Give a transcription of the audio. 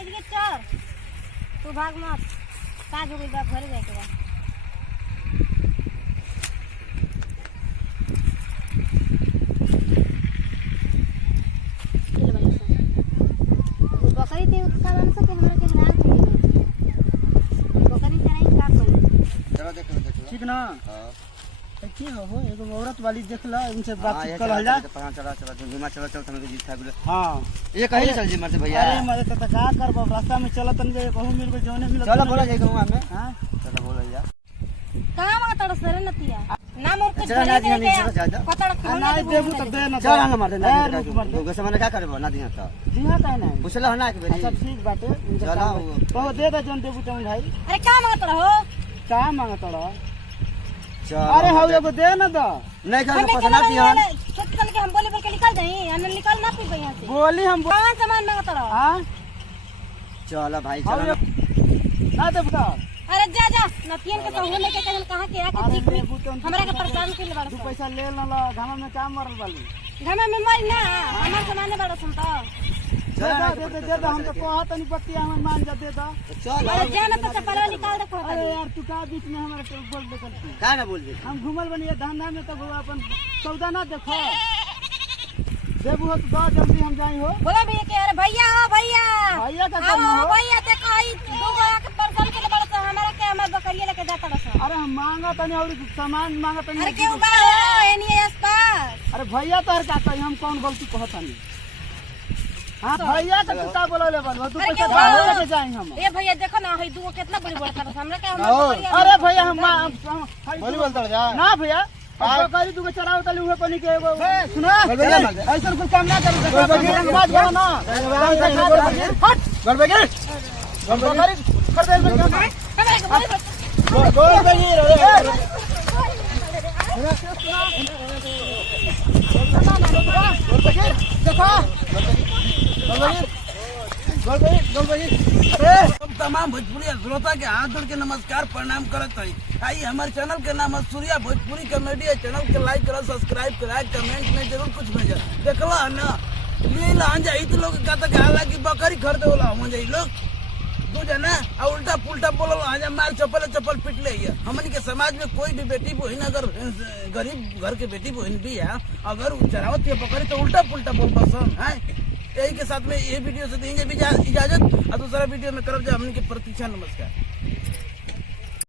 बैठ के चल तू भाग मत काज हो गई बाप घरे जाके बा बकरी ते उत्साह बन सके हमरा के ध्यान दे बकरी चराई का कोई चलो देखो ठीक ना हां की हो एगो औरत वाली देखला इनसे बातचीत कर हल जा चला धीमा चला चल तने जीत था बोले हां ये कहीं चल जी मत भैया अरे मरे तो का करबो रास्ता में चला तन जे कहूं मिल के जोने मिल चलो बोला जाई कहूं हमें हां चलो बोला जा कहां मां तड़ सरे नतिया ना मोर के चला ना दी नहीं जा जा पतड़ ना देबू तो दे ना चल ना मार दे ना लोग से मने का करबो ना दी तो दिहा काहे ना पूछला ना के बेरी अच्छा ठीक बाटे चला तो दे दे जोन देबू तुम भाई अरे का मांगत रहो का मांगत रहो चल अरे हाउ एगो दे ना द नहीं कर पसंद दिया छोट चल के हम बोली बोल के निकल जाई अन निकल ना पी यहां से बोली हम कौन सामान मांगत रहो हां चल भाई हाउ चल ना दे बता अरे जा जा नतियन के संग लेके कहन कहां के आके ठीक हमरा के परेशान के बड़ दू पैसा ले ना घामा में काम मरल वाली घमा में मर ना हमर सामान बड़ सुन तो दे हम तो कहत नहीं पत्ती हम मान जा दे दा चल अरे जा ना तो चपलवा निकाल दे खोता अरे यार तू का बीच में हमारे के बोल दे करती का ना बोल दे हम घुमल बनी धंधा में तो अपन सौदा ना देखो देबू हो तो जल्दी हम जाई हो बोला भैया के अरे भैया हो भैया भैया का आओ काम हो भैया देखो ई दो गोरा के परेशान के बड़ से हमरा के हमर बकरिया लेके जाता बस अरे हम मांगा तनी और सामान मांगा तनी अरे क्यों बा हो एनी आसपास अरे भैया तो हर का कही हम कौन गलती कहतानी हां भैया का तू का बोलले बन तू पैसा भाड़े लेके जाई हम ए भैया देखो ना हई दू कितना बड़ी बड़ कर हमरा के हमर अरे भैया हम बोली बोलता जा ना भैया बकरी तू के चराव तली हुए कोनी के एगो सुना ऐसा कुछ काम ना करू बात बोलो ना हट गड़बड़ बकरी खरीदे बोल बगी रे तमाम भोजपुरी श्रोता के हाथ जोड़ के नमस्कार प्रणाम करत हई आई हमारे चैनल के नाम है सूर्या भोजपुरी कॉमेडी चैनल के लाइक करो सब्सक्राइब करा कमेंट में जरूर कुछ भेजा देखला ना ले ला जाई तो लोग कहता कि हालांकि बकरी खरीदे वाला हो जाई लोग तू जाना और उल्टा पुल्टा बोलल आजा मार चप्पल पिट ले हमन के समाज में कोई भी बेटी बहन अगर गरीब घर के बेटी बहन भी है अगर चरावत है बकरी तो उल्टा पुल्टा बोल पसंद है यही के साथ में ये वीडियो से देंगे भी इजाजत और दूसरा वीडियो में करब जा हमन के प्रतीक्षा नमस्कार।